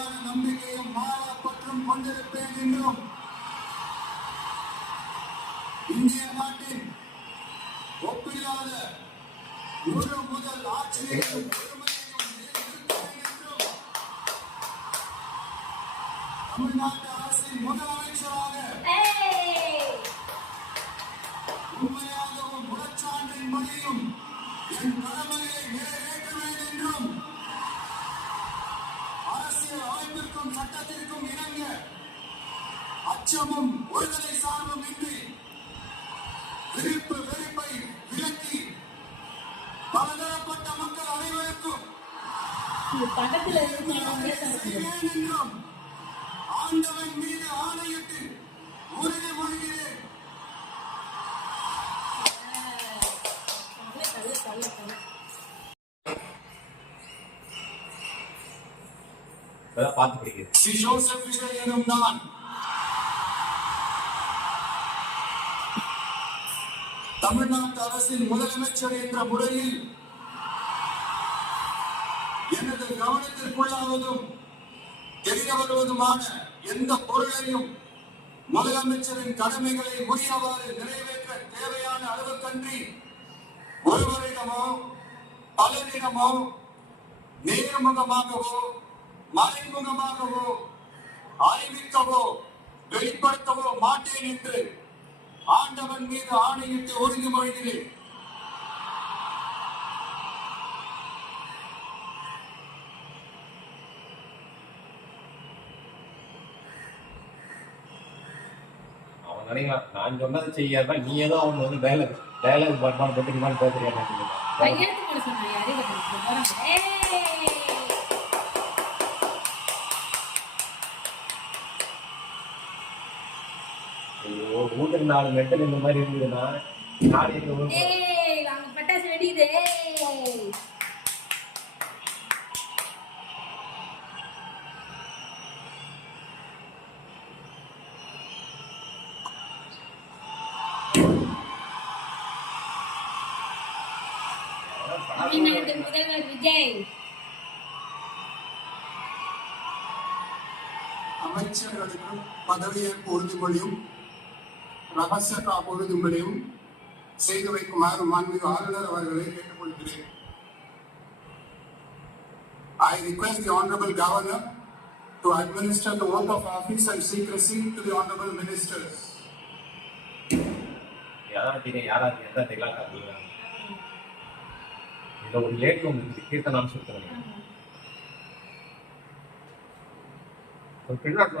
உறுதியான நம்பிக்கையும் மாறா பற்றும் கொண்டிருப்பேன் என்றும் இந்திய நாட்டின் ஒப்பில்லாத முழு முதல் ஆட்சியையும் தமிழ்நாட்டு அரசின் முதலமைச்சராக உண்மையாகவும் முழச்சான்றின் படியும் என் கடமையை நிறைவேற்றுவேன் என்றும் அரசியல் அமைப்பிற்கும் சட்டத்திற்கும் இணங்க அச்சமும் ஒருதலை சார்பும் இன்றி வெறுப்பை விலக்கி பலதரப்பட்ட மக்கள் அனைவருக்கும் என்றும் ஆண்டவன் மீது ஆணையிட்டு உறுதிமொழிகிறேன். எனும் நான் தமிழ்நாட்டு அரசின் முதலமைச்சர் என்ற முறையில் எனது கவனத்திற்குள்ளாவதும் தெரிய வருவதுமான எந்த பொருளையும் முதலமைச்சரின் கடமைகளை உரியவாறு நிறைவேற்ற தேவையான அளவுக்கன்றி ஒருவரிடமோ பலரிடமோ நேர்முகமாகவோ மறைமுகமாகவோ அறிவிக்கவோ வெளிப்படுத்தவோ மாட்டேன் என்று ஆண்டவன் மீது ஆணையிட்டு உறுதிமொழிகிறேன். நான் சொன்னது செய்யாத நீ ஏதோ அவங்க வந்து டயலாக் வருமானம் போட்டுக்கலான்னு பேசுறியா? வீட்டுக்கு 4 மெட்டல் இந்த மாதிரி இருந்ததுன்னா நாடு பட்டாசு வெடிக்குது. முதல்வர் விஜய் அமைச்சர்களுக்கு பதவியேற்பு உறுதிமொழியும் ரகசிய காப்பு உறுதிமொழியும் செய்து வைக்குமாறு மாண்புமிகு ஆளுநர் அவர்களை கேட்டுக்கொள்கிறேன். I request the Honorable Governor to administer the oath of office and secrecy to the Honorable Ministers. யாராவது எந்த டெக்லாக் இதுல ஒரு லேட் உங்களுக்கு கீர்த்தனான்னு சொல்லுங்க. ஒரு பின்னாடி